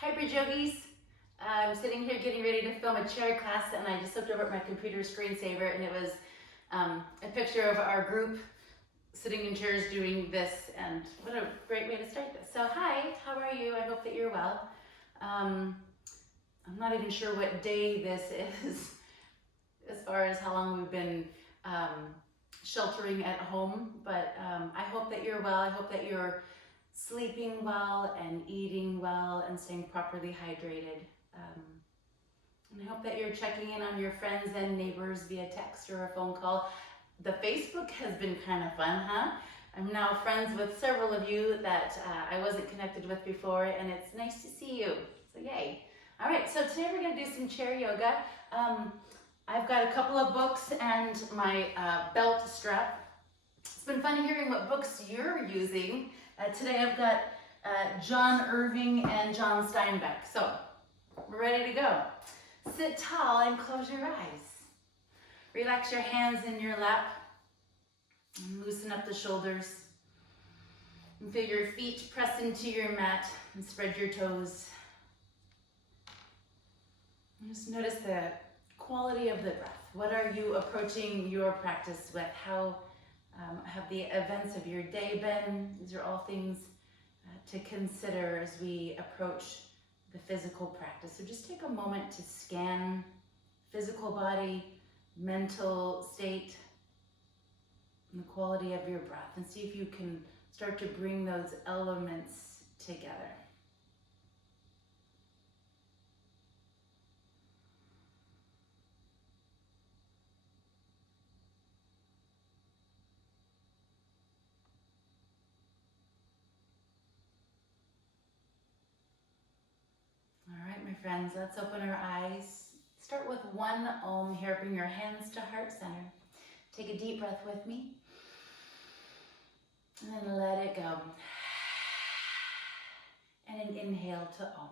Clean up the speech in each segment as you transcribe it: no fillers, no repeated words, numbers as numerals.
Hybrid yogis. I'm sitting here getting ready to film a chair class, and I just looked over at my computer screensaver, and it was a picture of our group sitting in chairs doing this, and what a great way to start this. So hi, how are you? I hope that you're well. I'm not even sure what day this is as far as how long we've been sheltering at home, but I hope that you're well. I hope that you're sleeping well and eating well and staying properly hydrated. And I hope that you're checking in on your friends and neighbors via text or a phone call. The Facebook has been kind of fun, huh? I'm now friends with several of you that I wasn't connected with before, and it's nice to see you. So yay. All right, so today we're gonna do some chair yoga. I've got a couple of books and my belt strap. It's been fun hearing what books you're using. Today I've got John Irving and John Steinbeck. So we're ready to go. Sit tall and close your eyes. Relax your hands in your lap and loosen up the shoulders. And feel your feet press into your mat and spread your toes. And just notice the quality of the breath. What are you approaching your practice with? How have the events of your day been? These are all things to consider as we approach the physical practice. So just take a moment to scan physical body, mental state, and the quality of your breath, and see if you can start to bring those elements together. My friends, let's open our eyes. Start with one Om here. Bring your hands to heart center. Take a deep breath with me. And then let it go. And an inhale to Om.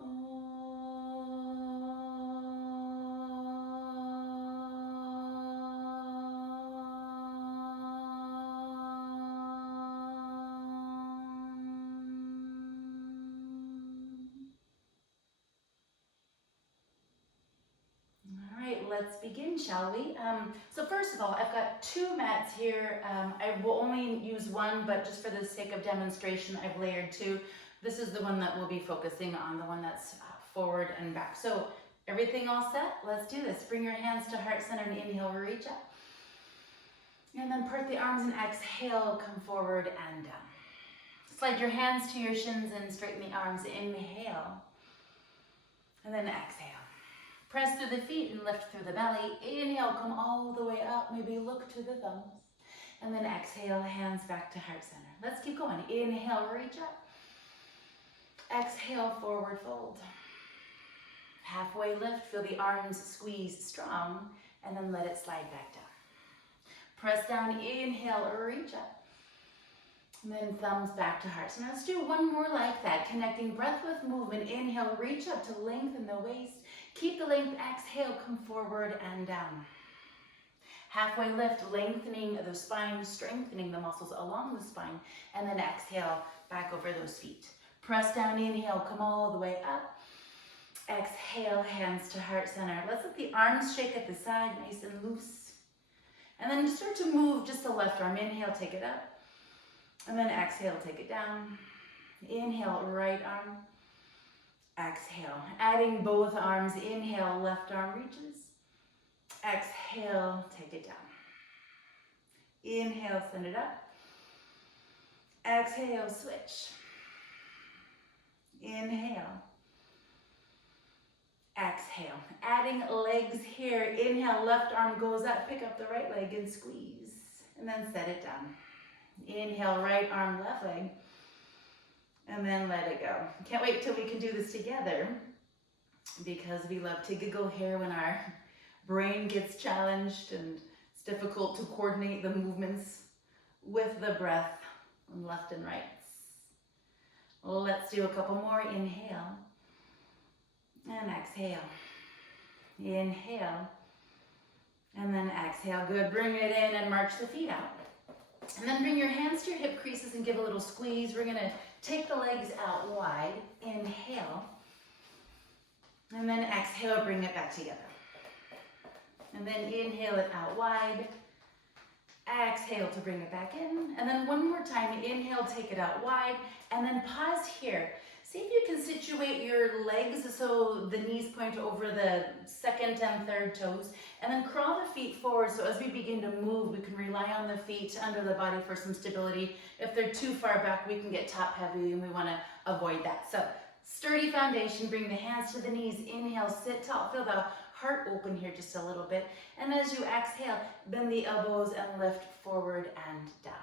Om. Let's begin, shall we? So first of all, I've got two mats here. I will only use one, but just for the sake of demonstration, I've layered two. This is the one that we'll be focusing on, the one that's forward and back. So everything all set? Let's do this. Bring your hands to heart center and inhale, reach up. And then part the arms and exhale, come forward and down. Slide your hands to your shins and straighten the arms. Inhale. And then exhale. Press through the feet and lift through the belly. Inhale, come all the way up. Maybe look to the thumbs. And then exhale, hands back to heart center. Let's keep going. Inhale, reach up. Exhale, forward fold. Halfway lift, feel the arms squeeze strong, and then let it slide back down. Press down, inhale, reach up. And then thumbs back to heart. So now let's do one more like that, connecting breath with movement. Inhale, reach up to lengthen the waist. Keep the length, exhale, come forward and down. Halfway lift, lengthening the spine, strengthening the muscles along the spine, and then exhale, back over those feet. Press down, inhale, come all the way up. Exhale, hands to heart center. Let's let the arms shake at the side, nice and loose. And then start to move just the left arm. Inhale, take it up. And then exhale, take it down. Inhale, right arm. Exhale, adding both arms. Inhale, left arm reaches. Exhale, take it down. Inhale, send it up. Exhale, switch. Inhale. Exhale, adding legs here. Inhale, left arm goes up. Pick up the right leg and squeeze. And then set it down. Inhale, right arm, left leg. And then let it go. Can't wait till we can do this together, because we love to giggle here when our brain gets challenged and it's difficult to coordinate the movements with the breath from left and right. Let's do a couple more. Inhale and exhale. Inhale and then exhale. Good. Bring it in and march the feet out. And then bring your hands to your hip creases and give a little squeeze. We're going to Take the legs out wide, inhale, and then exhale, bring it back together. And then inhale it out wide, exhale to bring it back in, and then one more time, inhale, take it out wide, and then pause here. See if you can situate your legs so the knees point over the second and third toes, and then crawl the feet forward so as we begin to move, we can rely on the feet under the body for some stability. If they're too far back, we can get top heavy and we want to avoid that. So sturdy foundation, bring the hands to the knees, inhale, sit tall, feel the heart open here just a little bit. And as you exhale, bend the elbows and lift forward and down.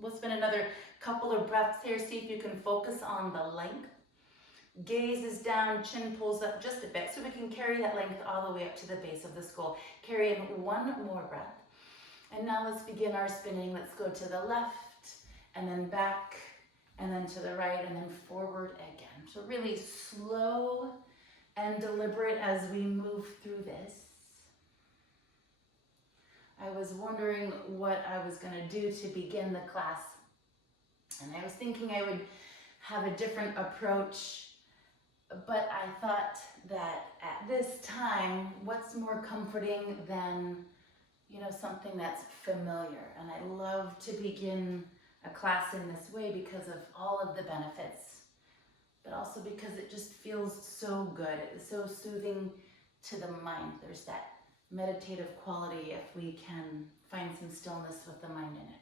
We'll spend another couple of breaths here. See if you can focus on the length. Gaze is down, chin pulls up just a bit so we can carry that length all the way up to the base of the skull. Carry in one more breath. And now let's begin our spinning. Let's go to the left and then back and then to the right and then forward again. So really slow and deliberate as we move through this. I was wondering what I was going to do to begin the class, and I was thinking I would have a different approach, but I thought that at this time, what's more comforting than, something that's familiar? And I love to begin a class in this way because of all of the benefits, but also because it just feels so good. It's so soothing to the mind. There's that meditative quality if we can find some stillness with the mind in it.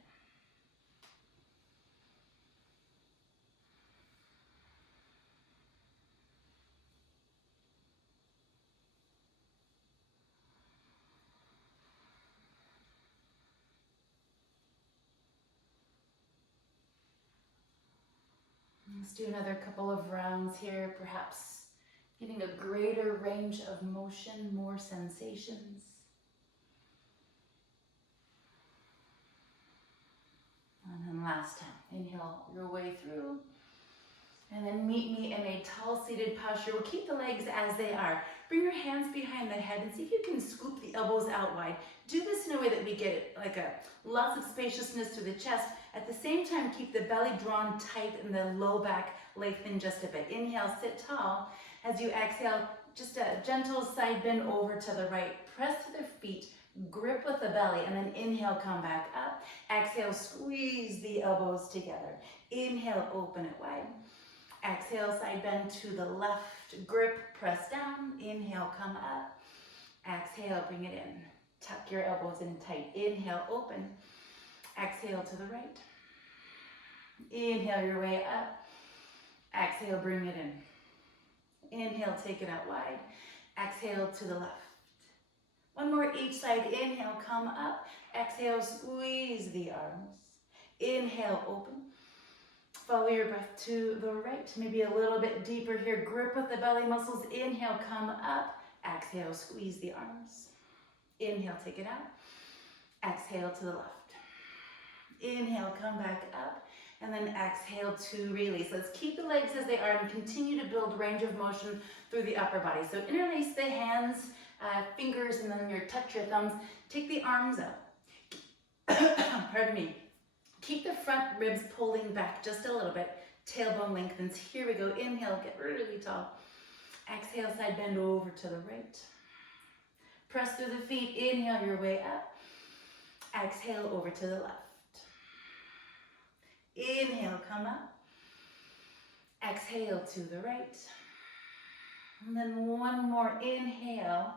Let's do another couple of rounds here, perhaps getting a greater range of motion, more sensations. And then last time, inhale your way through. And then meet me in a tall seated posture. We'll keep the legs as they are. Bring your hands behind the head and see if you can scoop the elbows out wide. Do this in a way that we get lots of spaciousness through the chest. At the same time, keep the belly drawn tight and the low back lengthen just a bit. Inhale, sit tall. As you exhale, just a gentle side bend over to the right. Press to the feet, grip with the belly, and then inhale, come back up. Exhale, squeeze the elbows together. Inhale, open it wide. Exhale, side bend to the left, grip, press down. Inhale, come up. Exhale, bring it in. Tuck your elbows in tight. Inhale, open. Exhale to the right. Inhale your way up. Exhale, bring it in. Inhale, take it out wide. Exhale to the left. One more each side. Inhale, come up. Exhale, squeeze the arms. Inhale, open. Follow your breath to the right, maybe a little bit deeper here. Grip with the belly muscles. Inhale, come up. Exhale, squeeze the arms. Inhale, take it out. Exhale to the left. Inhale, come back up. And then exhale to release. Let's keep the legs as they are and continue to build range of motion through the upper body. So interlace the hands, fingers, and then touch your thumbs. Take the arms up. Pardon me. Keep the front ribs pulling back just a little bit. Tailbone lengthens. Here we go. Inhale, get really tall. Exhale, side bend over to the right. Press through the feet. Inhale your way up. Exhale over to the left. Inhale, come up. Exhale to the right. And then one more inhale.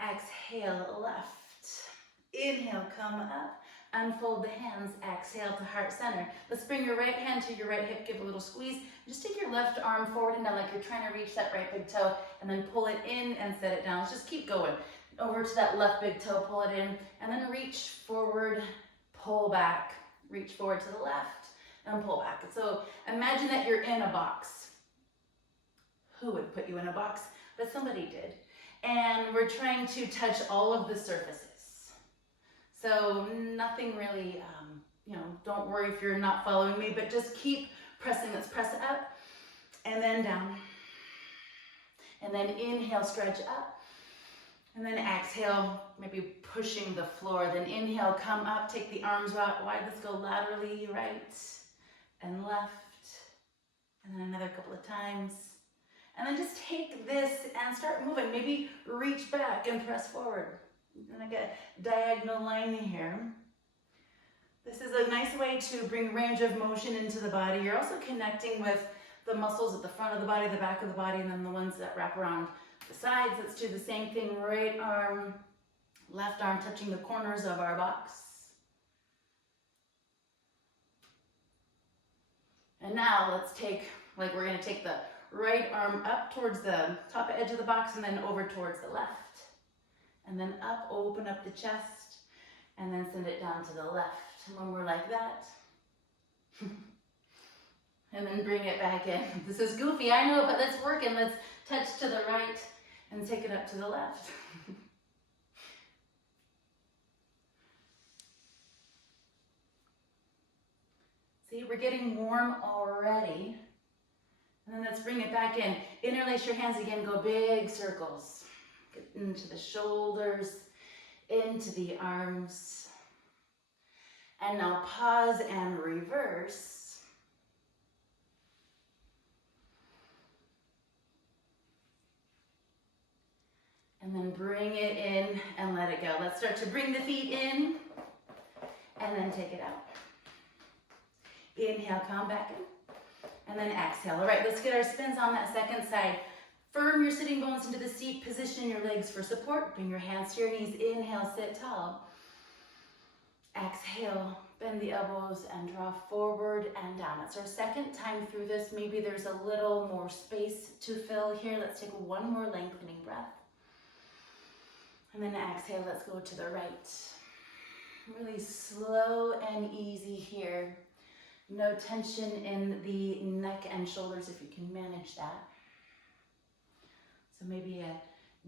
Exhale, left. Inhale, come up. Unfold the hands, exhale to heart center. Let's bring your right hand to your right hip, give a little squeeze. Just take your left arm forward and down like you're trying to reach that right big toe, and then pull it in and set it down. Let's just keep going. Over to that left big toe, pull it in, and then reach forward, pull back. Reach forward to the left, and pull back. So imagine that you're in a box. Who would put you in a box? But somebody did. And we're trying to touch all of the surfaces. So nothing really, don't worry if you're not following me, but just keep pressing. Let's press it up and then down. And then inhale, stretch up. And then exhale, maybe pushing the floor. Then inhale, come up, take the arms out wide. Let's go laterally, right, and left, and then another couple of times. And then just take this and start moving. Maybe reach back and press forward. And I get a diagonal line here. This is a nice way to bring range of motion into the body. You're also connecting with the muscles at the front of the body, the back of the body, and then the ones that wrap around the sides. Let's do the same thing. Right arm, left arm touching the corners of our box. And now let's take, like we're going to take the right arm up towards the top edge of the box and then over towards the left. And then up, open up the chest, and then send it down to the left. One more like that. And then bring it back in. This is goofy, I know, but let's work and let's touch to the right and take it up to the left. See, we're getting warm already. And then let's bring it back in. Interlace your hands again, go big circles. Get into the shoulders, into the arms. And now pause and reverse. And then bring it in and let it go. Let's start to bring the feet in and then take it out. Inhale, come back in. And then exhale. All right, let's get our spins on that second side. Firm your sitting bones into the seat. Position your legs for support. Bring your hands to your knees. Inhale, sit tall. Exhale, bend the elbows and draw forward and down. It's our second time through this. Maybe there's a little more space to fill here. Let's take one more lengthening breath. And then exhale, let's go to the right. Really slow and easy here. No tension in the neck and shoulders if you can manage that. So maybe a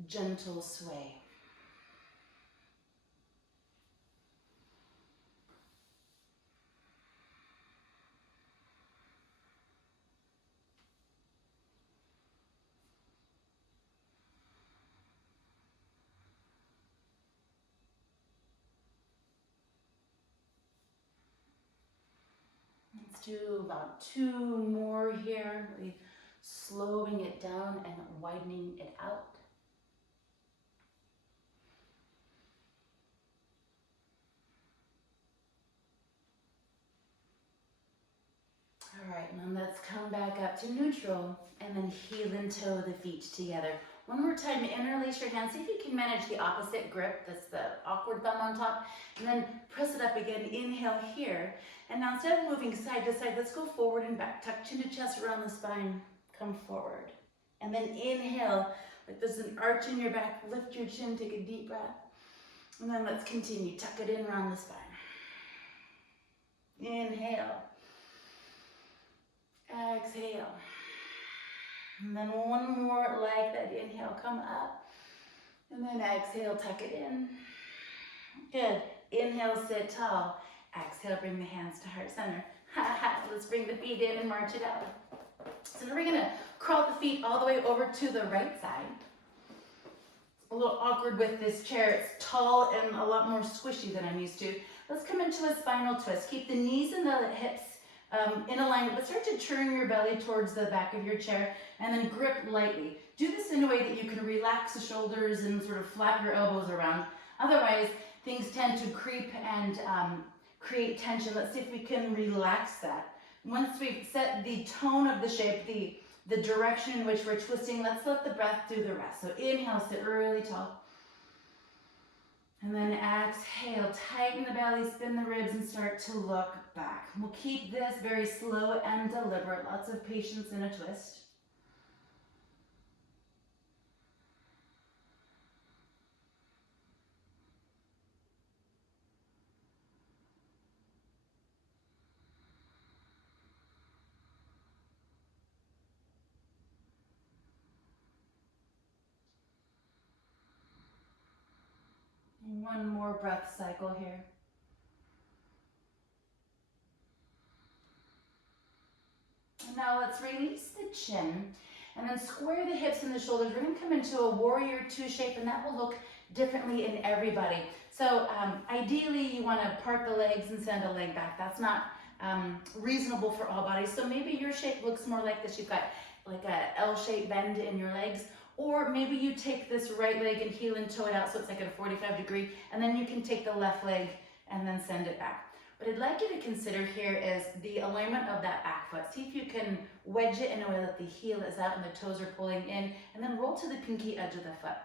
gentle sway. Let's do about 2 more here, really slowing it down and widening it out. All right, now let's come back up to neutral and then heel and toe the feet together. One more time, interlace your hands. See if you can manage the opposite grip. That's the awkward thumb on top. And then press it up again. Inhale here. And now instead of moving side to side, let's go forward and back. Tuck chin to chest around the spine. Come forward. And then inhale, like there's an arch in your back. Lift your chin, take a deep breath. And then let's continue. Tuck it in around the spine. Inhale. Exhale. And then one more like that. Inhale, come up. And then exhale, tuck it in. Good. Inhale, sit tall. Exhale, bring the hands to heart center. Let's bring the feet in and march it out. So now we're going to crawl the feet all the way over to the right side. It's a little awkward with this chair. It's tall and a lot more squishy than I'm used to. Let's come into a spinal twist. Keep the knees and the hips in alignment, but start to turn your belly towards the back of your chair and then grip lightly. Do this in a way that you can relax the shoulders and sort of flap your elbows around. Otherwise, things tend to creep and create tension. Let's see if we can relax that. Once we've set the tone of the shape, the direction in which we're twisting, let's let the breath do the rest. So inhale, sit really tall. And then exhale, tighten the belly, spin the ribs, and start to look back. We'll keep this very slow and deliberate. Lots of patience in a twist. One more breath cycle here. And now let's release the chin and then square the hips and the shoulders. We're going to come into a warrior 2 shape, and that will look differently in everybody. So ideally you want to part the legs and send a leg back. That's not reasonable for all bodies. So maybe your shape looks more like this. You've got like a L-shaped bend in your legs, or maybe you take this right leg and heel and toe it out so it's like at a 45 degree, and then you can take the left leg and then send it back. What I'd like you to consider here is the alignment of that back foot. See if you can wedge it in a way that the heel is out and the toes are pulling in, and then roll to the pinky edge of the foot.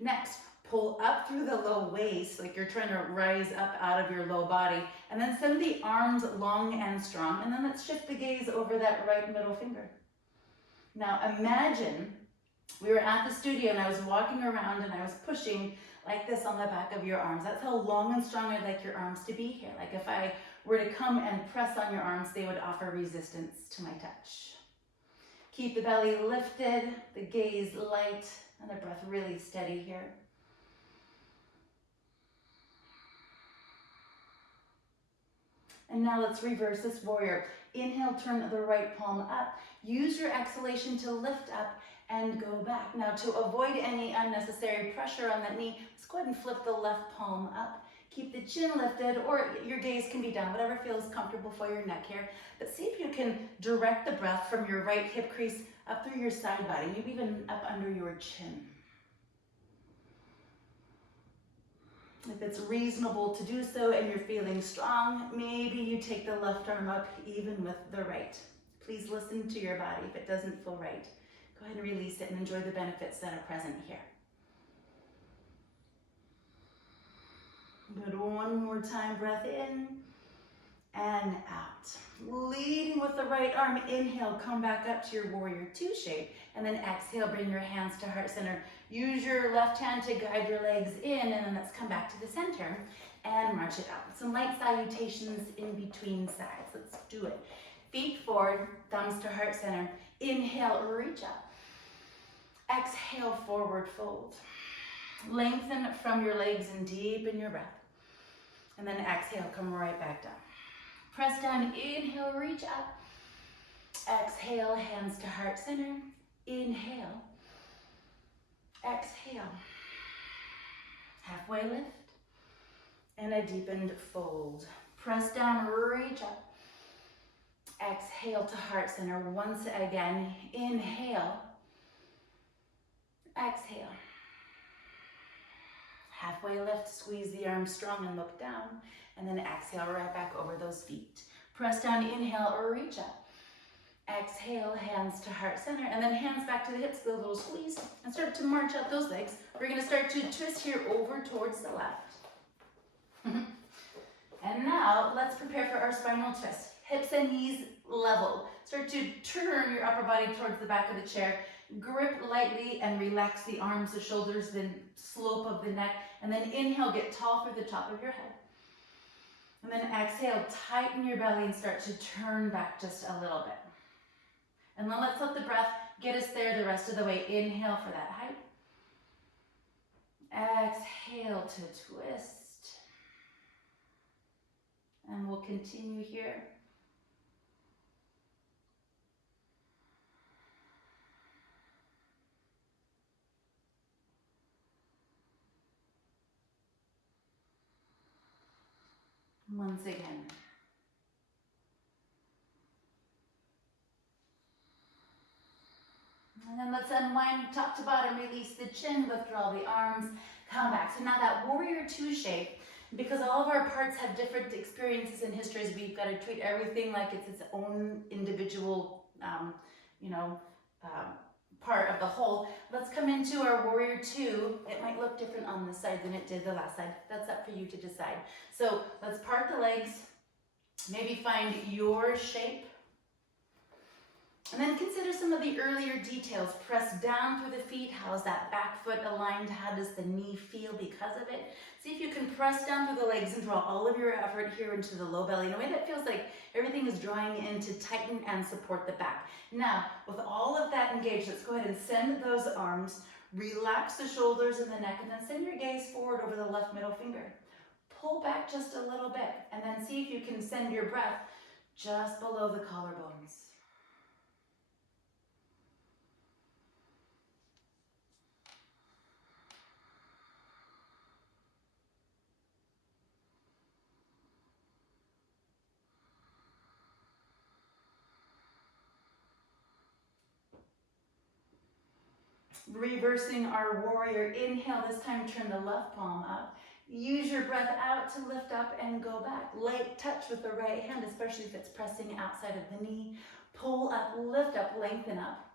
Next, pull up through the low waist, like you're trying to rise up out of your low body, and then send the arms long and strong, and then let's shift the gaze over that right middle finger. Now imagine we were at the studio and I was walking around and I was pushing like this on the back of your arms. That's how long and strong I'd like your arms to be here. Like if I were to come and press on your arms, they would offer resistance to my touch. Keep the belly lifted, the gaze light, and the breath really steady here. And now let's reverse this warrior. Inhale, turn the right palm up. Use your exhalation to lift up and go back. Now to avoid any unnecessary pressure on that knee, let's go ahead and flip the left palm up. Keep the chin lifted, or your gaze can be down, whatever feels comfortable for your neck here. But see if you can direct the breath from your right hip crease up through your side body, maybe even up under your chin. If it's reasonable to do so and you're feeling strong, maybe you take the left arm up even with the right. Please listen to your body. If it doesn't feel right, go ahead and release it and enjoy the benefits that are present here. Good, one more time, breath in and out. Leading with the right arm, inhale, come back up to your warrior two shape, and then exhale, bring your hands to heart center. Use your left hand to guide your legs in, and then let's come back to the center and march it out. Some light salutations in between sides. Let's do it. Feet forward, thumbs to heart center. Inhale, reach up. Exhale, forward fold. Lengthen from your legs and deepen your breath. And then exhale, come right back down. Press down, inhale, reach up. Exhale, hands to heart center. Inhale. Exhale. Halfway lift. And a deepened fold. Press down, reach up. Exhale to heart center once again. Inhale. Exhale. Halfway lift, squeeze the arms strong and look down. And then exhale right back over those feet. Press down, inhale, or reach up. Exhale, hands to heart center. And then hands back to the hips, go a little squeeze. And start to march out those legs. We're going to start to twist here over towards the left. And now let's prepare for our spinal twist. Hips and knees level. Start to turn your upper body towards the back of the chair. Grip lightly and relax the arms, the shoulders, the slope of the neck. And then inhale, get tall through the top of your head. And then exhale, tighten your belly and start to turn back just a little bit. And then let's let the breath get us there the rest of the way. Inhale for that height. Exhale to twist. And we'll continue here. Once again. And then let's unwind top to bottom, release the chin, withdraw the arms, come back. So now that warrior two shape, because all of our parts have different experiences and histories, we've got to treat everything like it's its own individual, part of the whole. Let's come into our warrior two. It might look different on this side than it did the last side. That's up for you to decide. So let's part the legs, maybe find your shape. And then consider some of the earlier details. Press down through the feet. How's that back foot aligned? How does the knee feel because of it? See if you can press down through the legs and draw all of your effort here into the low belly in a way that feels like everything is drawing in to tighten and support the back. Now, with all of that engaged, let's go ahead and send those arms, relax the shoulders and the neck, and then send your gaze forward over the left middle finger. Pull back just a little bit, and then see if you can send your breath just below the collarbones. Reversing our warrior. Inhale, this time turn the left palm up. Use your breath out to lift up and go back. Light touch with the right hand, especially if it's pressing outside of the knee. Pull up, lift up, lengthen up.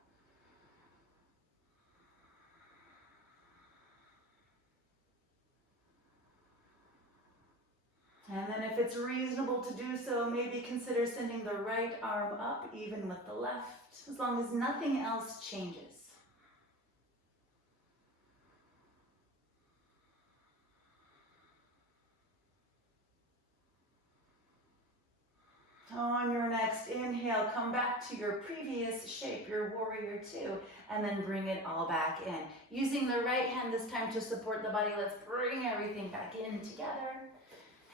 And then if it's reasonable to do so, maybe consider sending the right arm up, even with the left, as long as nothing else changes. On your next inhale, come back to your previous shape, your warrior two, and then bring it all back in. Using the right hand this time to support the body, let's bring everything back in together,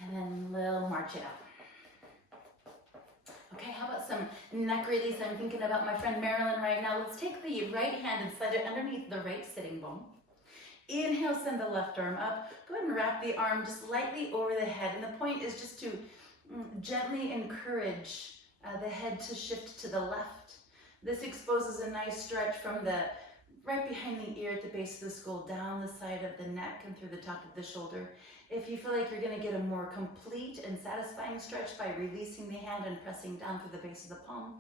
and then we'll march it up. Okay, how about some neck release? I'm thinking about my friend Marilyn right now. Let's take the right hand and slide it underneath the right sitting bone. Inhale, send the left arm up. Go ahead and wrap the arm just lightly over the head, and the point is just to gently encourage the head to shift to the left. This exposes a nice stretch from the right behind the ear at the base of the skull, down the side of the neck and through the top of the shoulder. If you feel like you're going to get a more complete and satisfying stretch by releasing the hand and pressing down through the base of the palm,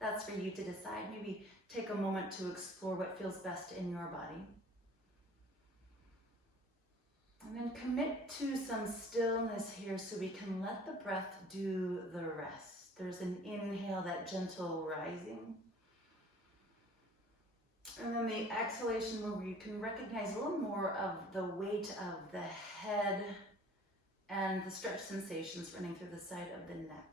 that's for you to decide. Maybe take a moment to explore what feels best in your body. And then commit to some stillness here so we can let the breath do the rest. There's an inhale, that gentle rising. And then the exhalation where you can recognize a little more of the weight of the head and the stretch sensations running through the side of the neck.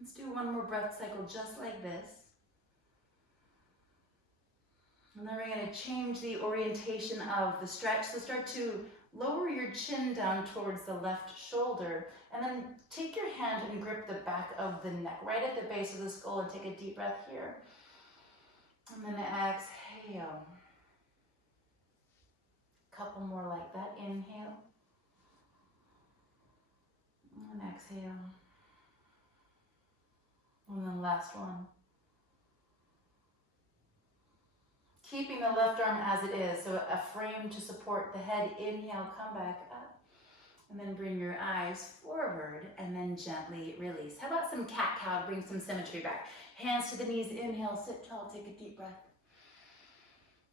Let's do one more breath cycle just like this. And then we're going to change the orientation of the stretch. So start to lower your chin down towards the left shoulder. And then take your hand and grip the back of the neck, right at the base of the skull, and take a deep breath here. And then exhale. A couple more like that. Inhale. And exhale. And then last one. Keeping the left arm as it is, so a frame to support the head. Inhale, come back up. And then bring your eyes forward and then gently release. How about some cat-cow to bring some symmetry back? Hands to the knees, inhale, sit tall, take a deep breath.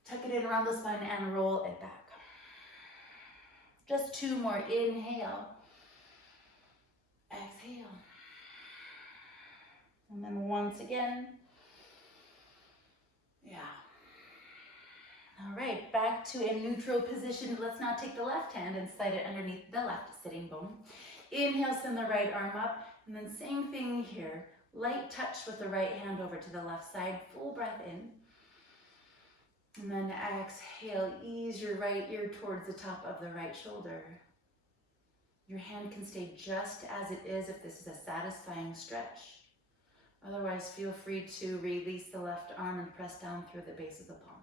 Tuck it in around the spine and roll it back. Just two more, inhale. Exhale. And then once again. Yeah. All right, back to a neutral position. Let's now take the left hand and slide it underneath the left sitting bone. Inhale, send the right arm up, and then same thing here. Light touch with the right hand over to the left side, full breath in. And then exhale, ease your right ear towards the top of the right shoulder. Your hand can stay just as it is if this is a satisfying stretch. Otherwise, feel free to release the left arm and press down through the base of the palm.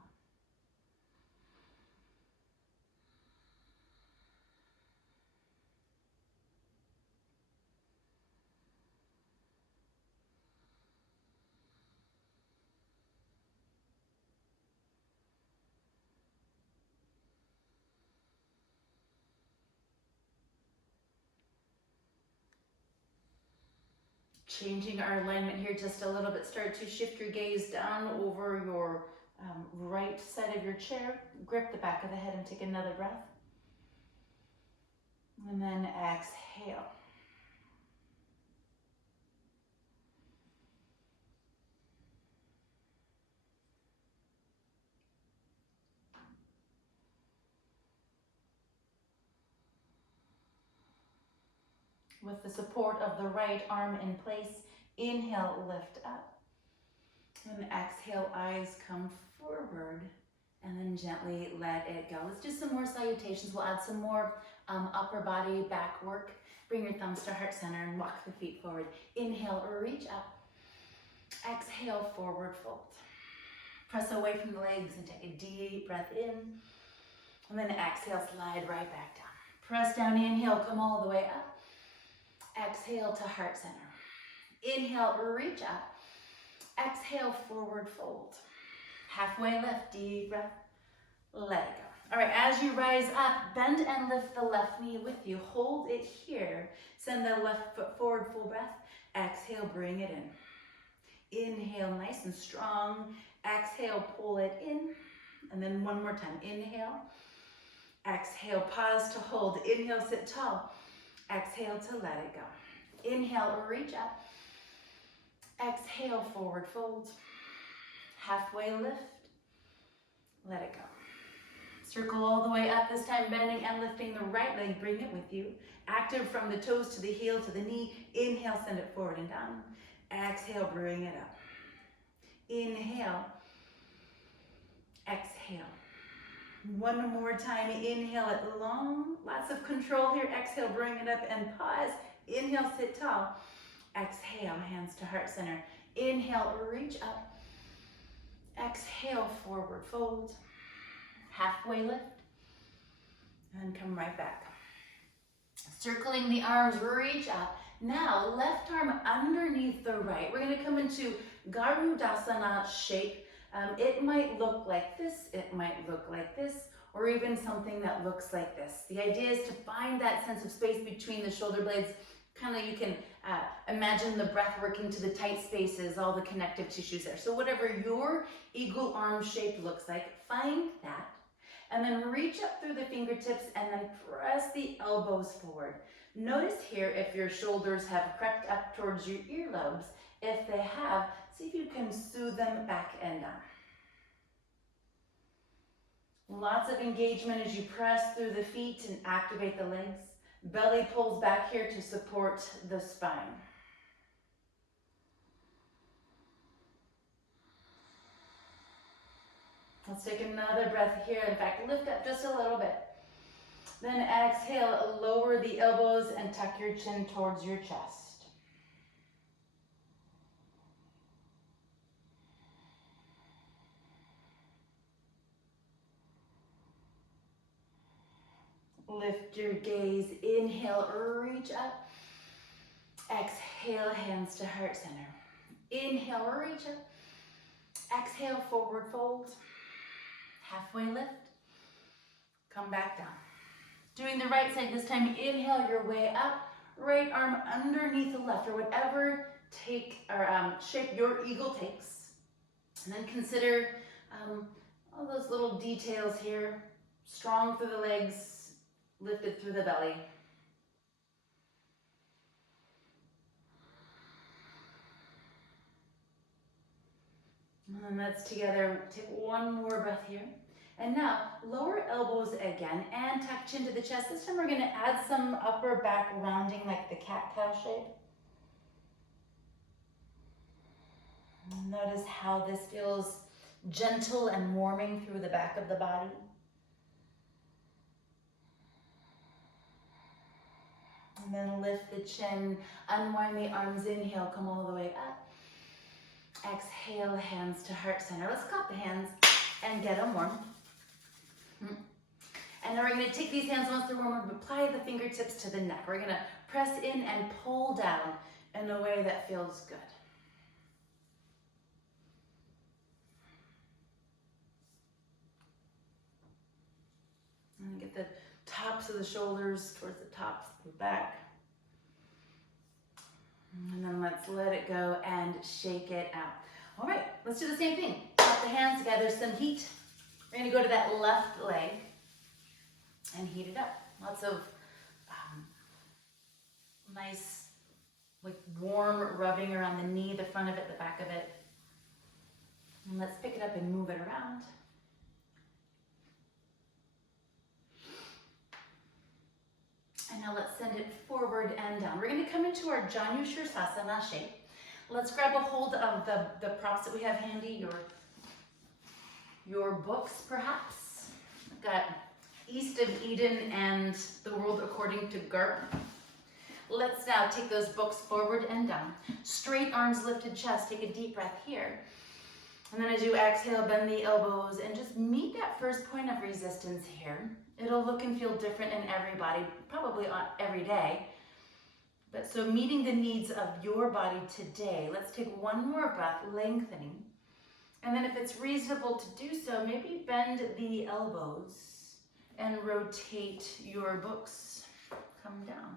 Changing our alignment here just a little bit. Start to shift your gaze down over your right side of your chair. Grip the back of the head and take another breath. And then exhale. With the support of the right arm in place, inhale, lift up. And exhale, eyes come forward. And then gently let it go. Let's do some more salutations. We'll add some more upper body back work. Bring your thumbs to heart center and walk the feet forward. Inhale, reach up. Exhale, forward fold. Press away from the legs and take a deep breath in. And then exhale, slide right back down. Press down, inhale, come all the way up. Exhale to heart center. Inhale, reach up. Exhale, forward fold. Halfway lift, deep breath. Let it go. All right, as you rise up, bend and lift the left knee with you. Hold it here. Send the left foot forward, full breath. Exhale, bring it in. Inhale, nice and strong. Exhale, pull it in. And then one more time. Inhale. Exhale, pause to hold. Inhale, sit tall. Exhale to let it go. Inhale, reach up. Exhale, forward fold. Halfway lift. Let it go. Circle all the way up, this time bending and lifting the right leg. Bring it with you. Active from the toes to the heel to the knee. Inhale, send it forward and down. Exhale, bring it up. Inhale. Exhale. One more time. Inhale it long. Lots of control here. Exhale, bring it up and pause. Inhale, sit tall. Exhale, hands to heart center. Inhale, reach up. Exhale, forward fold. Halfway lift. And come right back. Circling the arms, reach up. Now, left arm underneath the right. We're going to come into Garudasana shape. It might look like this, it might look like this, or even something that looks like this. The idea is to find that sense of space between the shoulder blades. Kind of you can imagine the breath working to the tight spaces, all the connective tissues there. So whatever your eagle arm shape looks like, find that. And then reach up through the fingertips and then press the elbows forward. Notice here if your shoulders have crept up towards your earlobes. If they have, see if you can soothe them back and down. Lots of engagement as you press through the feet and activate the legs. Belly pulls back here to support the spine. Let's take another breath here. In fact, lift up just a little bit. Then exhale, lower the elbows and tuck your chin towards your chest. Lift your gaze. Inhale, reach up. Exhale, hands to heart center. Inhale, reach up. Exhale, forward fold. Halfway lift. Come back down. Doing the right side this time. Inhale your way up. Right arm underneath the left, or whatever shape your eagle takes. And then consider all those little details here. Strong through the legs, lifted through the belly. And then let's together take one more breath here. And now lower elbows again and tuck chin to the chest. This time we're going to add some upper back rounding like the cat-cow shape. Notice how this feels gentle and warming through the back of the body. And then lift the chin, unwind the arms, inhale, come all the way up. Exhale, hands to heart center. Let's clap the hands and get them warm. And then we're going to take these hands once they're warm and apply the fingertips to the neck. We're going to press in and pull down in a way that feels good. And get the tops of the shoulders towards the tops of the back. And then let's let it go and shake it out. All right, let's do the same thing. Put the hands together, some heat. We're gonna go to that left leg and heat it up. Lots of nice, like warm rubbing around the knee, the front of it, the back of it. And let's pick it up and move it around. And now let's send it forward and down. We're going to come into our Janu Shirsasana shape. Let's grab a hold of the props that we have handy, your books perhaps. I've got East of Eden and The World According to Garp. Let's now take those books forward and down. Straight arms, lifted chest. Take a deep breath here. And then as you exhale, bend the elbows and just meet that first point of resistance here. It'll look and feel different in every body, probably on every day. But so meeting the needs of your body today, let's take one more breath, lengthening. And then if it's reasonable to do so, maybe bend the elbows and rotate your books. Come down.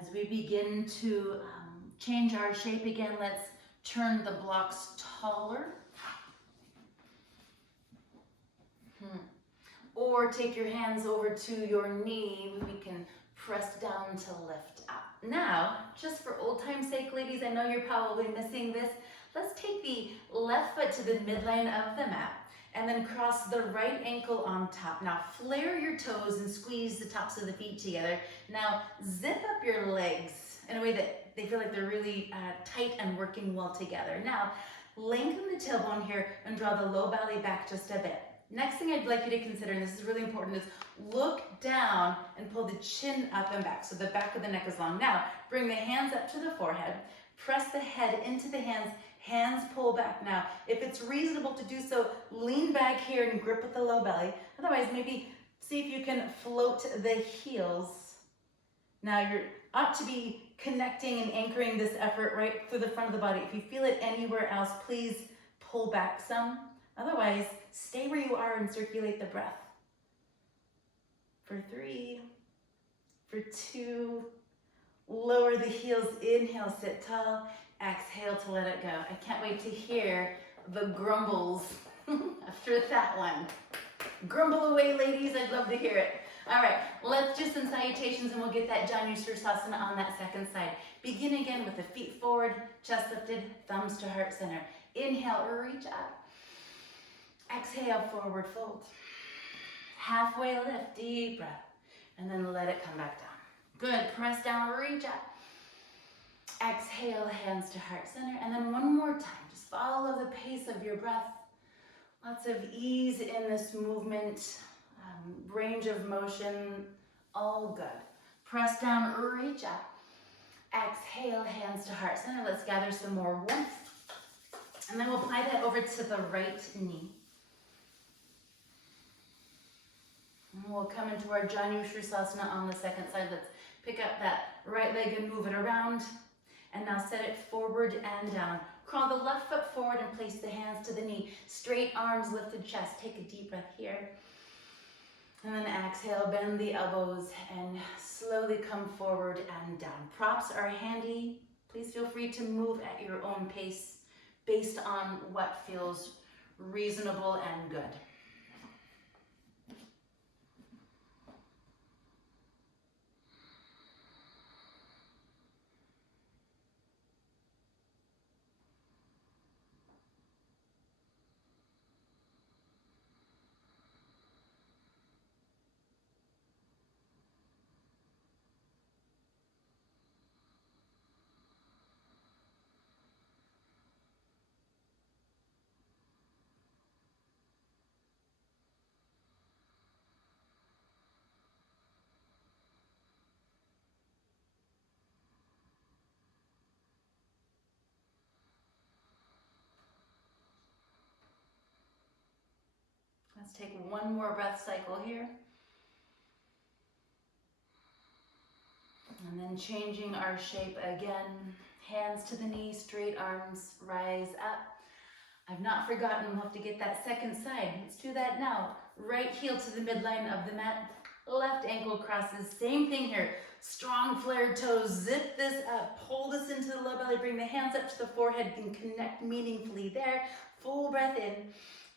As we begin to change our shape again, let's turn the blocks taller. Or take your hands over to your knee. We can press down to lift up. Now, just for old time's sake, ladies, I know you're probably missing this. Let's take the left foot to the midline of the mat and then cross the right ankle on top. Now, flare your toes and squeeze the tops of the feet together. Now, zip up your legs in a way that they feel like they're really tight and working well together. Now, lengthen the tailbone here and draw the low belly back just a bit. Next thing I'd like you to consider, and this is really important, is look down and pull the chin up and back so the back of the neck is long. Now, bring the hands up to the forehead, press the head into the hands, hands pull back. Now, if it's reasonable to do so, lean back here and grip with the low belly. Otherwise, maybe see if you can float the heels. Now, you ought to be connecting and anchoring this effort right through the front of the body. If you feel it anywhere else, please pull back some. Otherwise, stay where you are and circulate the breath. For 3, for 2, lower the heels, inhale, sit tall, exhale to let it go. I can't wait to hear the grumbles after that one. Grumble away, ladies, I'd love to hear it. All right, let's do some salutations and we'll get that Janu Sirsasana on that second side. Begin again with the feet forward, chest lifted, thumbs to heart center. Inhale, reach up. Exhale, forward fold. Halfway lift, deep breath. And then let it come back down. Good, press down, reach up. Exhale, hands to heart center. And then one more time, just follow the pace of your breath. Lots of ease in this movement, range of motion, all good. Press down, reach up. Exhale, hands to heart center. Let's gather some more warmth. And then we'll apply that over to the right knee. And we'll come into our Janu Sirsasana on the second side. Let's pick up that right leg and move it around. And now set it forward and down. Crawl the left foot forward and place the hands to the knee. Straight arms, lifted chest. Take a deep breath here. And then exhale, bend the elbows and slowly come forward and down. Props are handy. Please feel free to move at your own pace based on what feels reasonable and good. Let's take one more breath cycle here. And then changing our shape again. Hands to the knee, straight arms, rise up. I've not forgotten, we'll have to get that second side. Let's do that now. Right heel to the midline of the mat. Left ankle crosses. Same thing here. Strong flared toes. Zip this up. Pull this into the low belly. Bring the hands up to the forehead. You can connect meaningfully there. Full breath in.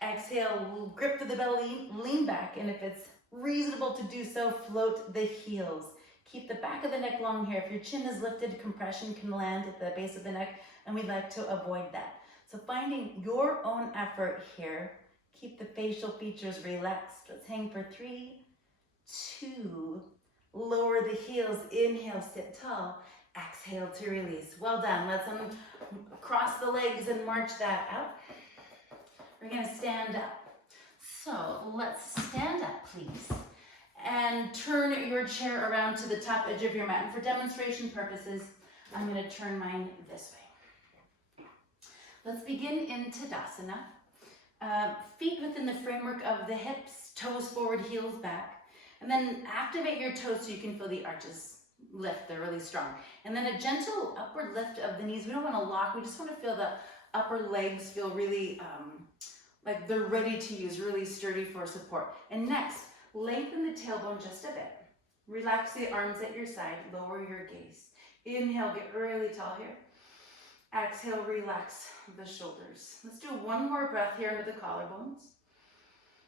Exhale, grip for the belly, lean back, and if it's reasonable to do so, float the heels. Keep the back of the neck long here. If your chin is lifted, compression can land at the base of the neck, and we'd like to avoid that. So finding your own effort here, keep the facial features relaxed. Let's hang for 3, 2, lower the heels. Inhale, sit tall. Exhale to release. Well done. Let's cross the legs and march that out. We're gonna stand up. So let's stand up, please. And turn your chair around to the top edge of your mat. And for demonstration purposes, I'm gonna turn mine this way. Let's begin in Tadasana. Feet within the framework of the hips, toes forward, heels back. And then activate your toes so you can feel the arches lift, they're really strong. And then a gentle upward lift of the knees. We don't want to lock, we just want to feel the upper legs feel really like they're ready to use, really sturdy for support. And next, lengthen the tailbone just a bit. Relax the arms at your side, lower your gaze. Inhale, get really tall here. Exhale, relax the shoulders. Let's do one more breath here into the collarbones.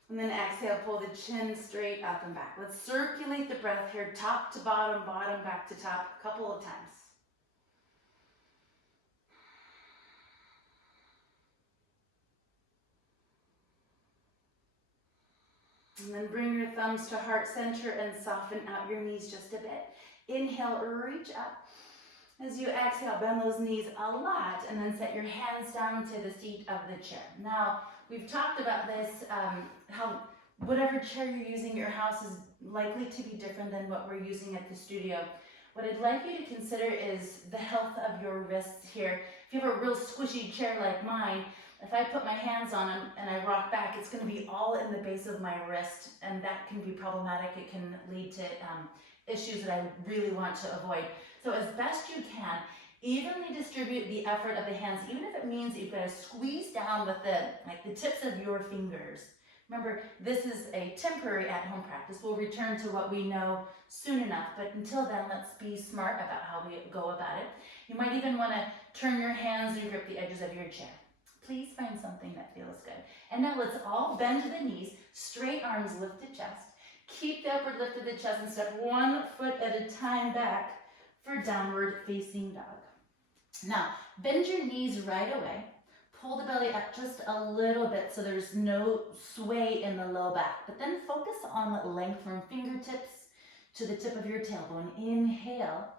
And then exhale, pull the chin straight up and back. Let's circulate the breath here, top to bottom, bottom back to top, a couple of times. And then bring your thumbs to heart center and soften out your knees just a bit. Inhale, reach up. As you exhale, bend those knees a lot and then set your hands down to the seat of the chair. Now, we've talked about this, how whatever chair you're using in your house is likely to be different than what we're using at the studio. What I'd like you to consider is the health of your wrists here. If you have a real squishy chair like mine, if I put my hands on them and I rock back, it's going to be all in the base of my wrist, and that can be problematic. It can lead to issues that I really want to avoid. So as best you can, evenly distribute the effort of the hands, even if it means you've got to squeeze down with the tips of your fingers. Remember, this is a temporary at-home practice. We'll return to what we know soon enough, but until then, let's be smart about how we go about it. You might even want to turn your hands and grip the edges of your chair. Please find something that feels good. And now let's all bend to the knees, straight arms, lift the chest. Keep the upward lift of the chest and step 1 foot at a time back for downward facing dog. Now, bend your knees right away. Pull the belly up just a little bit so there's no sway in the low back. But then focus on length from fingertips to the tip of your tailbone. Inhale.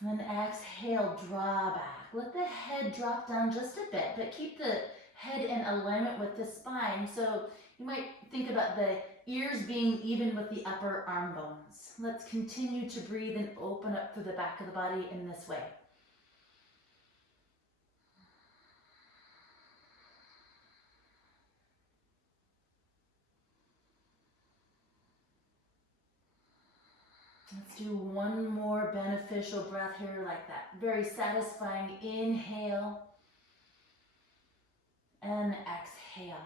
And then exhale, draw back. Let the head drop down just a bit, but keep the head in alignment with the spine. So you might think about the ears being even with the upper arm bones. Let's continue to breathe and open up through the back of the body in this way. Let's do one more beneficial breath here like that. Very satisfying inhale and exhale.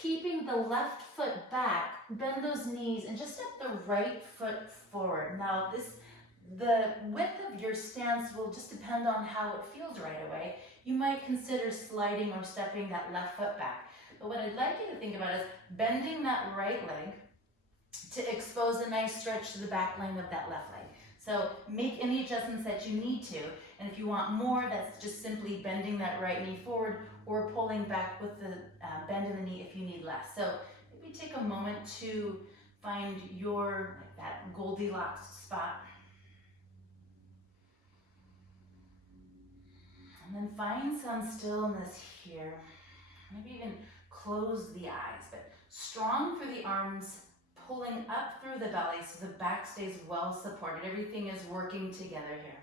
Keeping the left foot back, bend those knees and just step the right foot forward. Now the width of your stance will just depend on how it feels right away. You might consider sliding or stepping that left foot back. But what I'd like you to think about is bending that right leg to expose a nice stretch to the back line of that left leg. So make any adjustments that you need to, and if you want more, that's just simply bending that right knee forward or pulling back with the bend in the knee if you need less. So maybe take a moment to find that Goldilocks spot. And then find some stillness here. Maybe even close the eyes, but strong through the arms, pulling up through the belly so the back stays well supported. Everything is working together here.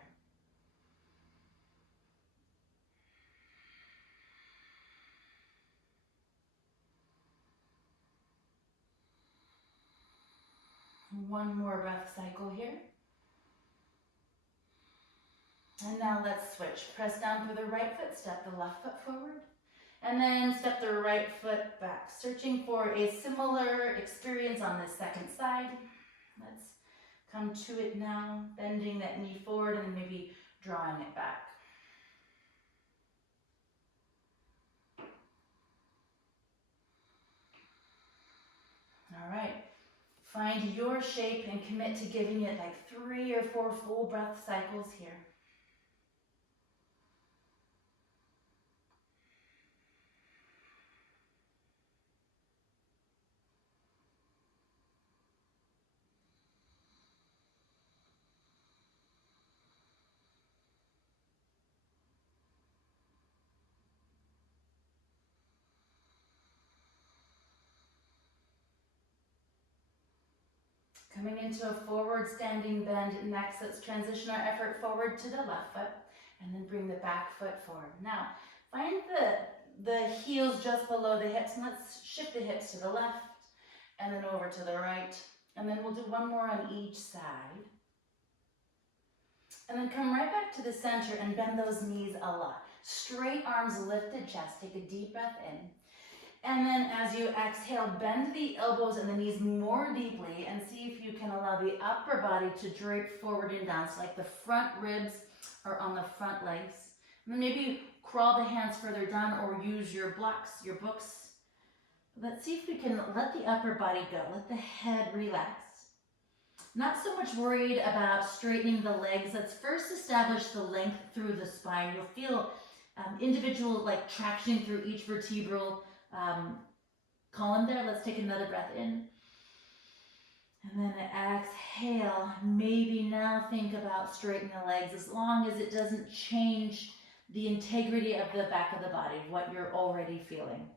One more breath cycle here. And now let's switch. Press down through the right foot, step the left foot forward. And then step the right foot back, searching for a similar experience on this second side. Let's come to it now, bending that knee forward and then maybe drawing it back. All right, find your shape and commit to giving it like 3 or 4 full breath cycles here. Coming into a forward standing bend. Next, let's transition our effort forward to the left foot and then bring the back foot forward. Now, find the heels just below the hips, and let's shift the hips to the left and then over to the right. And then we'll do one more on each side. And then come right back to the center and bend those knees a lot. Straight arms, lifted chest. Take a deep breath in. And then as you exhale, bend the elbows and the knees more deeply and see if you can allow the upper body to drape forward and down. So like the front ribs are on the front legs. And then maybe crawl the hands further down or use your blocks, your books. Let's see if we can let the upper body go. Let the head relax. Not so much worried about straightening the legs. Let's first establish the length through the spine. You'll feel individual like traction through each vertebral column there. Let's take another breath in. And then exhale. Maybe now think about straightening the legs as long as it doesn't change the integrity of the back of the body, what you're already feeling.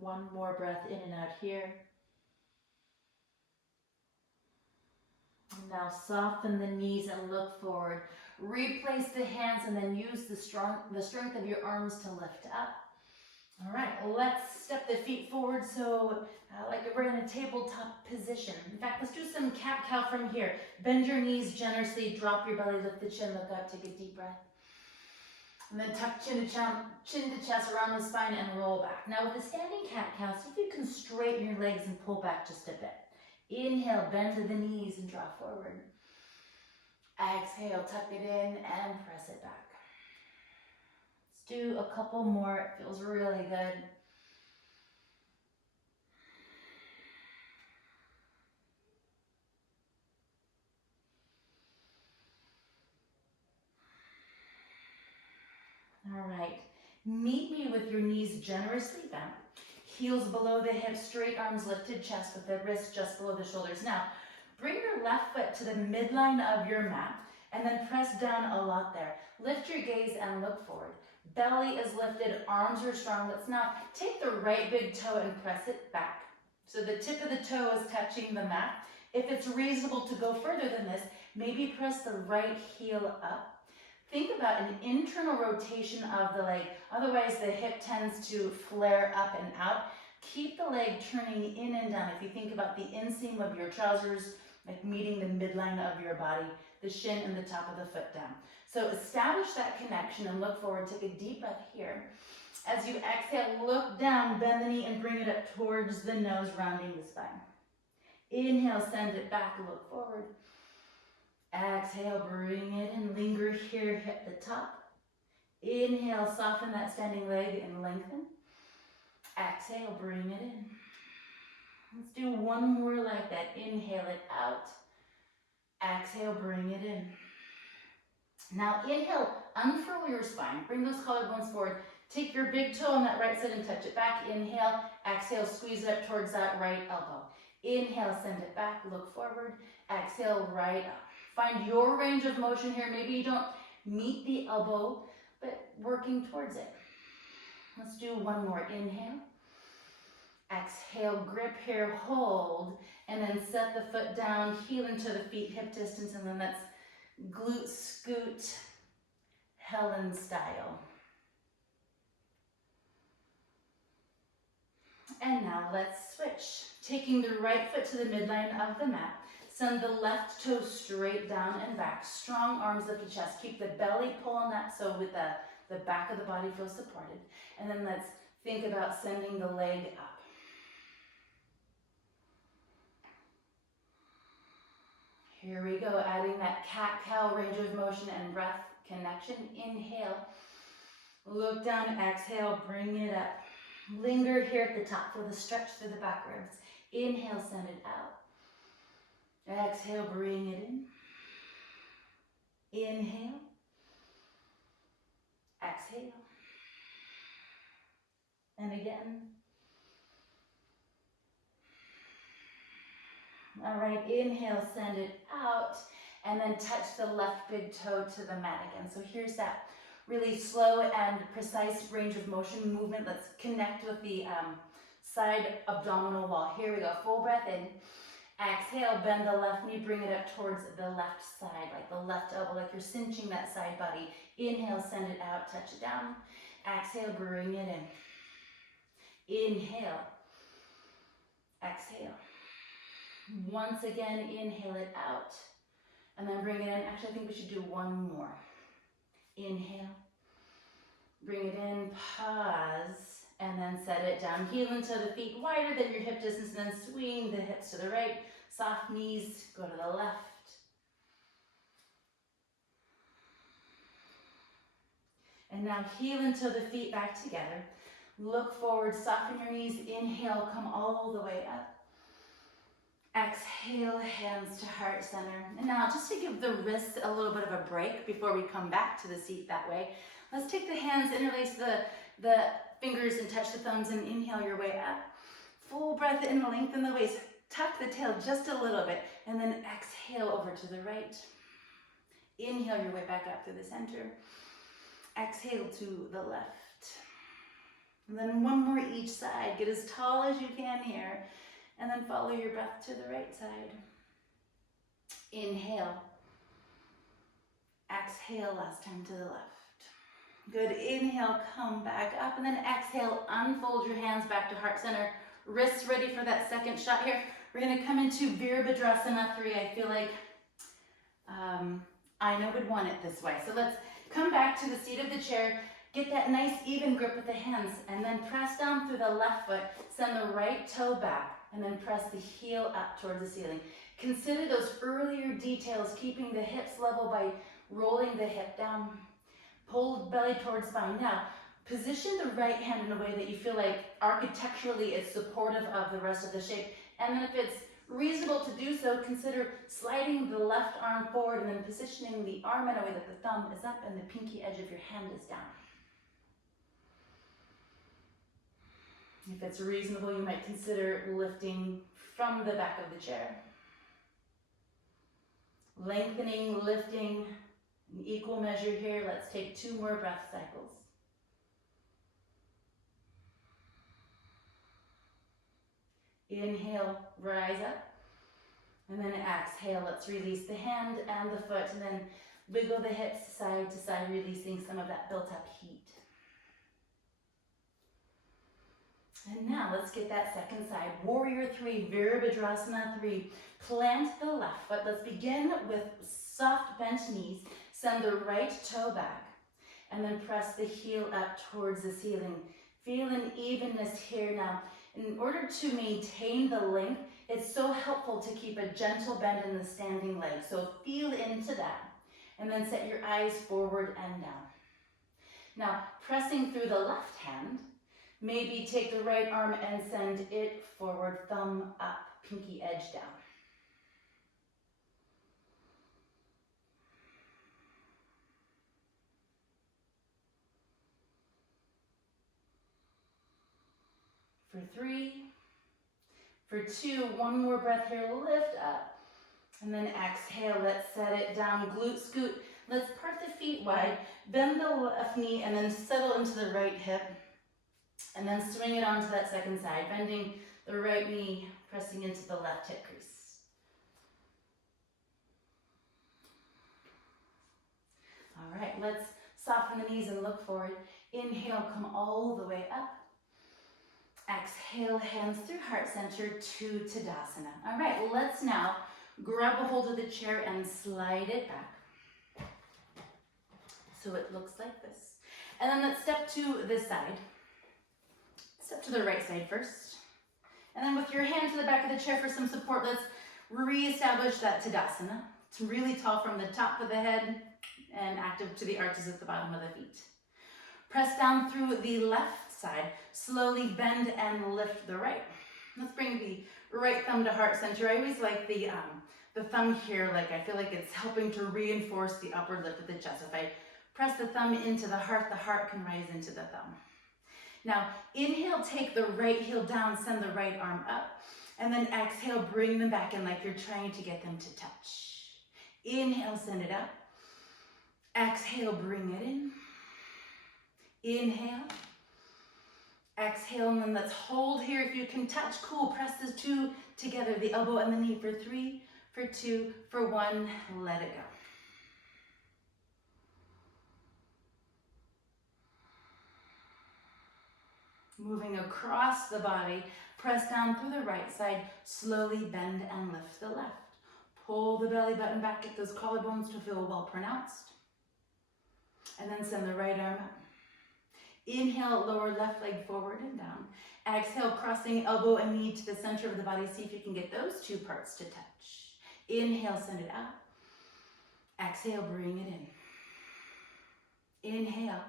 One more breath in and out here. Now soften the knees and look forward. Replace the hands and then use the strength of your arms to lift up. All right, let's step the feet forward so like we're in a tabletop position. In fact, let's do some cat-cow from here. Bend your knees generously, drop your belly, lift the chin, look up, take a deep breath. And then tuck chin to chest around the spine and roll back. Now with the standing cat-cow, see if you can straighten your legs and pull back just a bit. Inhale, bend to the knees and draw forward. Exhale, tuck it in and press it back. Let's do a couple more. It feels really good. All right, meet me with your knees generously bent. Heels below the hips, straight arms lifted, chest with the wrists just below the shoulders. Now, bring your left foot to the midline of your mat and then press down a lot there. Lift your gaze and look forward. Belly is lifted, arms are strong. Let's now take the right big toe and press it back. So the tip of the toe is touching the mat. If it's reasonable to go further than this, maybe press the right heel up. Think about an internal rotation of the leg. Otherwise, the hip tends to flare up and out. Keep the leg turning in and down. If you think about the inseam of your trousers, like meeting the midline of your body, the shin and the top of the foot down. So establish that connection and look forward. Take a deep breath here. As you exhale, look down, bend the knee and bring it up towards the nose, rounding the spine. Inhale, send it back, look forward. Exhale, bring it in, linger here, hit the top. Inhale, soften that standing leg and lengthen. Exhale, bring it in. Let's do one more like that. Inhale it out. Exhale, bring it in. Now inhale, unfurl your spine. Bring those collarbones forward. Take your big toe on that right side and touch it back. Inhale, exhale, squeeze it up towards that right elbow. Inhale, send it back, look forward. Exhale, right up. Find your range of motion here. Maybe you don't meet the elbow, but working towards it. Let's do one more. Inhale. Exhale, grip here, hold, and then set the foot down, heel into the feet, hip distance, and then that's glute scoot, Helen style. And now let's switch. Taking the right foot to the midline of the mat. Send the left toe straight down and back. Strong arms lift the chest. Keep the belly pull on that so with the back of the body feels supported. And then let's think about sending the leg up. Here we go, adding that cat-cow range of motion and breath connection. Inhale, look down, exhale, bring it up. Linger here at the top, feel the stretch through the back ribs. Inhale, send it out. Exhale, bring it in. Inhale. Exhale. And again. All right, inhale, send it out, and then touch the left big toe to the mat again. So here's that really slow and precise range of motion movement. Let's connect with the side abdominal wall. Here we go, full breath in. Exhale, bend the left knee, bring it up towards the left side, like the left elbow, like you're cinching that side body. Inhale, send it out, touch it down. Exhale, bring it in. Inhale. Exhale. Once again, inhale it out. And then bring it in. Actually, I think we should do one more. Inhale. Bring it in, pause, and then set it down. Heel into the feet wider than your hip distance, and then swing the hips to the right. Soft knees, go to the left. And now heel into the feet back together. Look forward, soften your knees. Inhale, come all the way up. Exhale, hands to heart center. And now just to give the wrists a little bit of a break before we come back to the seat that way, let's take the hands, interlace the fingers and touch the thumbs and inhale your way up. Full breath in, lengthen the waist. Tuck the tail just a little bit and then exhale over to the right. Inhale your way back up to the center. Exhale to the left. And then one more each side. Get as tall as you can here. And then follow your breath to the right side. Inhale. Exhale, last time to the left. Good, inhale, come back up. And then exhale, unfold your hands back to heart center. Wrists ready for that second shot here. We're gonna come into Virabhadrasana 3. I feel like Ina would want it this way. So let's come back to the seat of the chair. Get that nice even grip with the hands and then press down through the left foot. Send the right toe back and then press the heel up towards the ceiling. Consider those earlier details, keeping the hips level by rolling the hip down. Pull belly towards spine. Now, position the right hand in a way that you feel like architecturally it's supportive of the rest of the shape. And then if it's reasonable to do so, consider sliding the left arm forward and then positioning the arm in a way that the thumb is up and the pinky edge of your hand is down. If it's reasonable, you might consider lifting from the back of the chair. Lengthening, lifting, in equal measure here. Let's take 2 more breath cycles. Inhale, rise up. And then exhale, let's release the hand and the foot, and then wiggle the hips side to side, releasing some of that built up heat. And now let's get that second side. Warrior 3, Virabhadrasana 3. Plant the left foot. Let's begin with soft bent knees. Send the right toe back and then press the heel up towards the ceiling. Feel an evenness here now. In order to maintain the length, it's so helpful to keep a gentle bend in the standing leg. So feel into that and then set your eyes forward and down. Now, pressing through the left hand, maybe take the right arm and send it forward, thumb up, pinky edge down. For 3, for 2, one more breath here, lift up, and then exhale, let's set it down, glute scoot. Let's part the feet wide, bend the left knee, and then settle into the right hip. And then swing it onto that second side, bending the right knee, pressing into the left hip crease. All right, let's soften the knees and look forward. Inhale, come all the way up. Exhale, hands through heart center to Tadasana. All right, let's now grab a hold of the chair and slide it back. So it looks like this. And then let's step to this side. Step to the right side first. And then with your hand to the back of the chair for some support, let's reestablish that Tadasana. It's really tall from the top of the head and active to the arches at the bottom of the feet. Press down through the left side. Slowly bend and lift the right. Let's bring the right thumb to heart center. I always like the thumb here, like I feel like it's helping to reinforce the upward lift of the chest. If I press the thumb into the heart can rise into the thumb. Now, inhale, take the right heel down, send the right arm up. And then exhale, bring them back in like you're trying to get them to touch. Inhale, send it up. Exhale, bring it in. Inhale. Exhale, and then let's hold here. If you can touch, cool. Press the two together, the elbow and the knee for 3, for 2, for 1. Let it go. Moving across the body, press down through the right side, slowly bend and lift the left. Pull the belly button back, get those collarbones to feel well pronounced. And then send the right arm up. Inhale, lower left leg forward and down. Exhale, crossing elbow and knee to the center of the body. See if you can get those two parts to touch. Inhale, send it up. Exhale, bring it in. Inhale.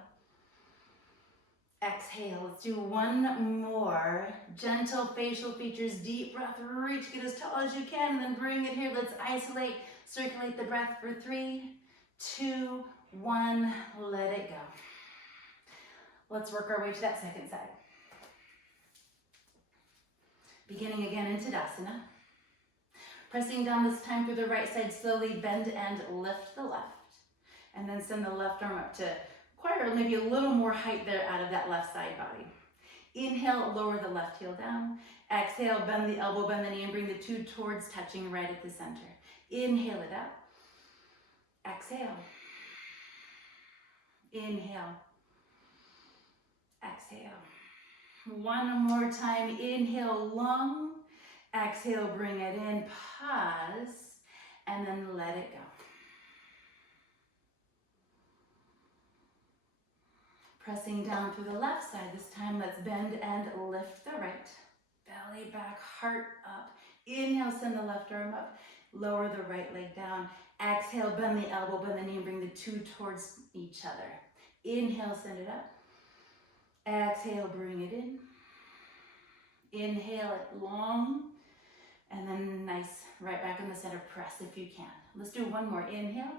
Exhale. Let's do one more. Gentle facial features, deep breath, reach, get as tall as you can, and then bring it here. Let's isolate, circulate the breath for 3, 2, 1. Let it go. Let's work our way to that second side. Beginning again in Tadasana. Pressing down this time through the right side, slowly bend and lift the left. And then send the left arm up to acquire maybe a little more height there out of that left side body. Inhale, lower the left heel down. Exhale, bend the elbow, bend the knee, and bring the two towards touching right at the center. Inhale it up. Exhale. Inhale. Exhale. One more time. Inhale, long. Exhale, bring it in. Pause. And then let it go. Pressing down through the left side. This time, let's bend and lift the right. Belly back, heart up. Inhale, send the left arm up. Lower the right leg down. Exhale, bend the elbow, bend the knee, and bring the two towards each other. Inhale, send it up. Exhale, bring it in. Inhale it long. And then nice, right back in the center, press if you can. Let's do one more. Inhale.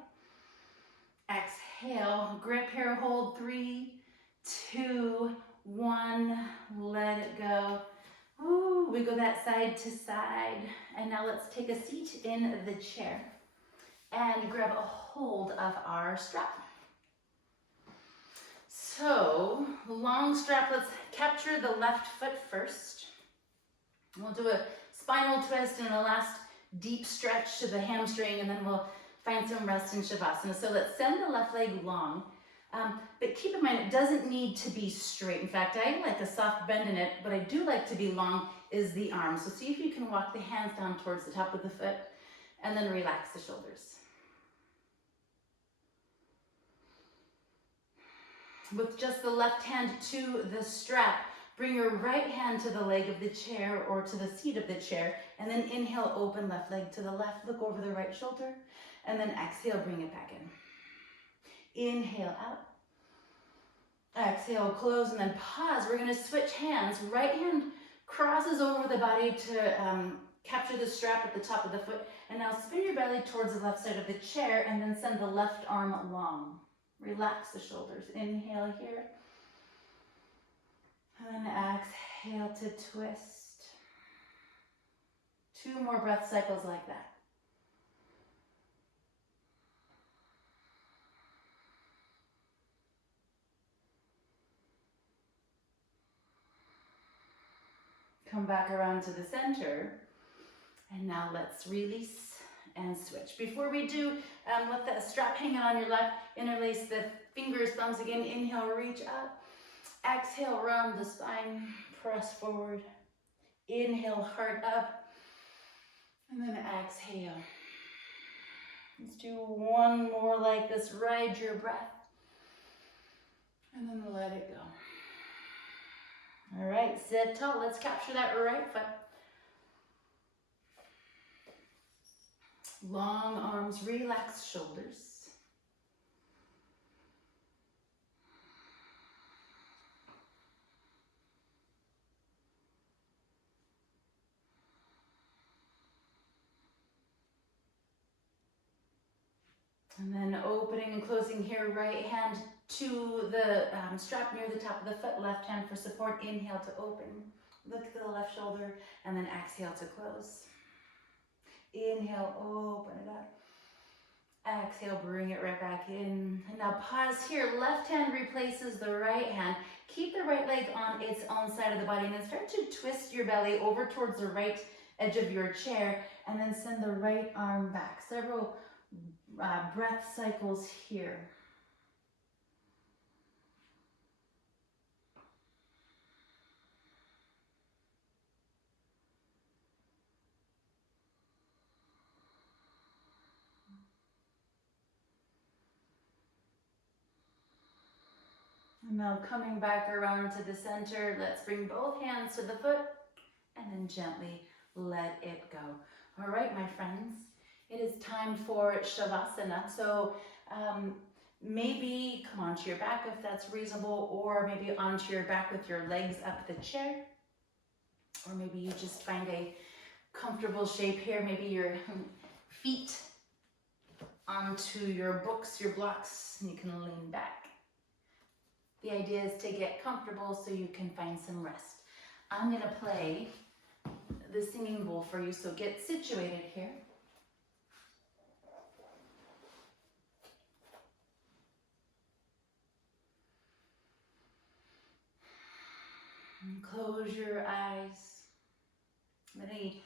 Exhale, grip here, hold. 3, 2, 1. Let it go. Ooh, we go that side to side. And now let's take a seat in the chair and grab a hold of our strap. So, long strap, let's capture the left foot first. We'll do a spinal twist and a last deep stretch to the hamstring, and then we'll find some rest in Shavasana. So let's send the left leg long, but keep in mind it doesn't need to be straight. In fact, I like a soft bend in it, but I do like to be long is the arms. So see if you can walk the hands down towards the top of the foot, and then relax the shoulders. With just the left hand to the strap, bring your right hand to the leg of the chair or to the seat of the chair, and then inhale, open left leg to the left, look over the right shoulder, and then exhale, bring it back in. Inhale out. Exhale, close, and then pause. We're going to switch hands. Right hand crosses over the body to capture the strap at the top of the foot, and now spin your belly towards the left side of the chair, and then send the left arm long. Relax the shoulders. Inhale here. And then exhale to twist. 2 more breath cycles like that. Come back around to the center. And now let's release and switch. Before we do, let the strap hang on your lap. Interlace the fingers, thumbs again. Inhale, reach up. Exhale, round the spine. Press forward. Inhale, heart up. And then exhale. Let's do one more like this. Ride your breath. And then let it go. All right, sit tall. Let's capture that right foot. Long arms, relax shoulders. And then opening and closing here, right hand to the strap near the top of the foot, left hand for support. Inhale to open, Look to the left shoulder, and then exhale to close. Inhale, open it up. Exhale, bring it right back in. And now pause here. Left hand replaces the right hand. Keep the right leg on its own side of the body, and then start to twist your belly over towards the right edge of your chair, and then send the right arm back. Several breath cycles here. And now coming back around to the center, let's bring both hands to the foot and then gently let it go. All right, my friends, it is time for Shavasana. So maybe come onto your back if that's reasonable, or maybe onto your back with your legs up the chair. Or maybe you just find a comfortable shape here. Maybe your feet onto your books, your blocks, and you can lean back. The idea is to get comfortable so you can find some rest. I'm gonna play the singing bowl for you, so get situated here. And close your eyes. Let any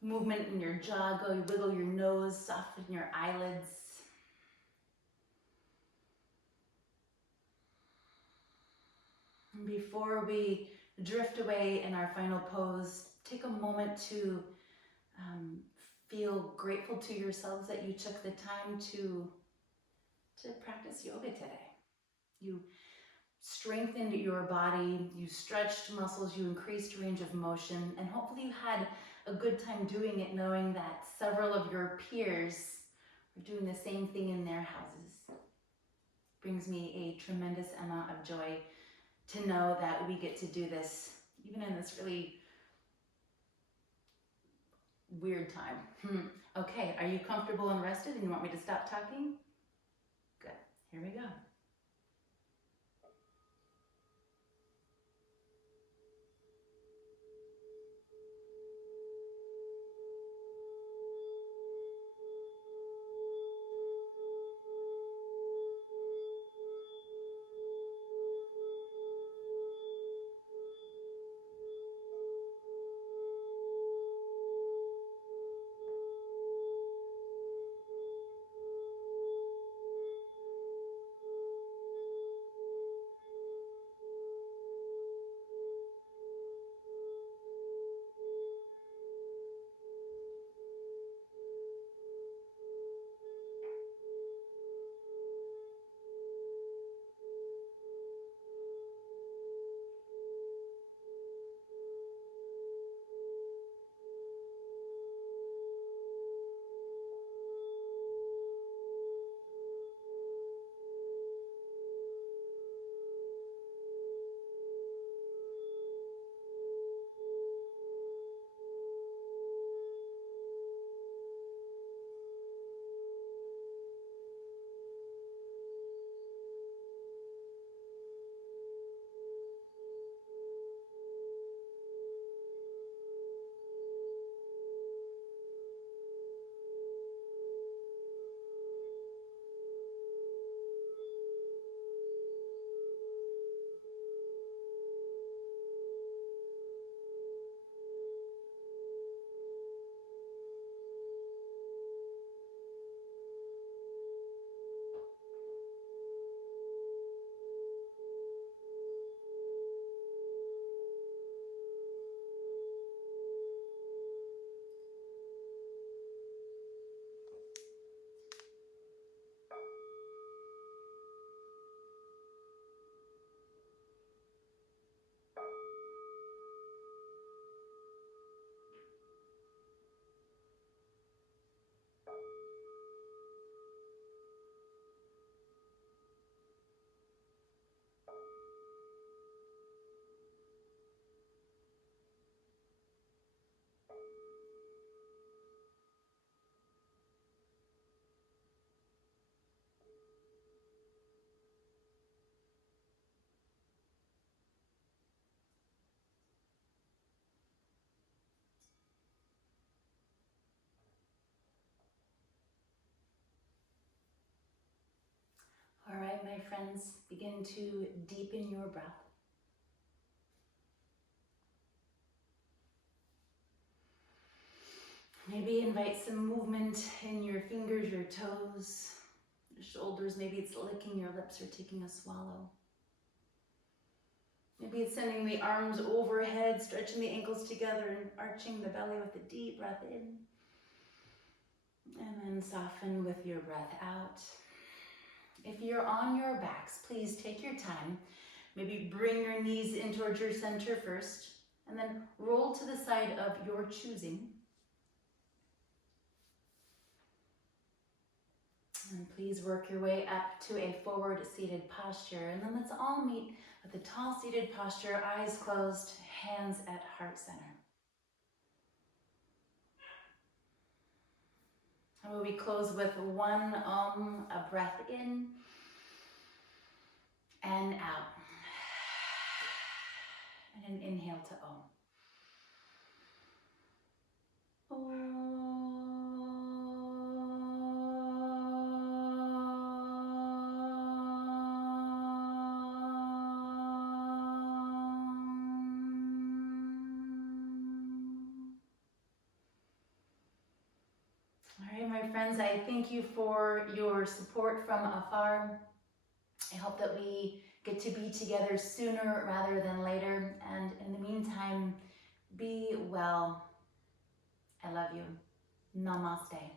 movement in your jaw go. You wiggle your nose, soften your eyelids. And before we drift away in our final pose, take a moment to feel grateful to yourselves that you took the time to practice yoga today. You strengthened your body, you stretched muscles, you increased range of motion, and hopefully you had a good time doing it, knowing that several of your peers are doing the same thing in their houses. Brings me a tremendous amount of joy to know that we get to do this, even in this really weird time. Okay, are you comfortable and rested and you want me to stop talking? Good, here we go. All right, my friends, begin to deepen your breath. Maybe invite some movement in your fingers, your toes, your shoulders. Maybe it's licking your lips or taking a swallow. Maybe it's sending the arms overhead, stretching the ankles together and arching the belly with a deep breath in. And then soften with your breath out. If you're on your backs, please take your time. Maybe bring your knees in towards your center first, and then roll to the side of your choosing. And please work your way up to a forward seated posture. And then let's all meet at the tall seated posture, eyes closed, hands at heart center. And we close with one a breath in and out. And an inhale to Om. All right, my friends, I thank you for your support from afar. I hope that we get to be together sooner rather than later. And in the meantime, be well. I love you. Namaste.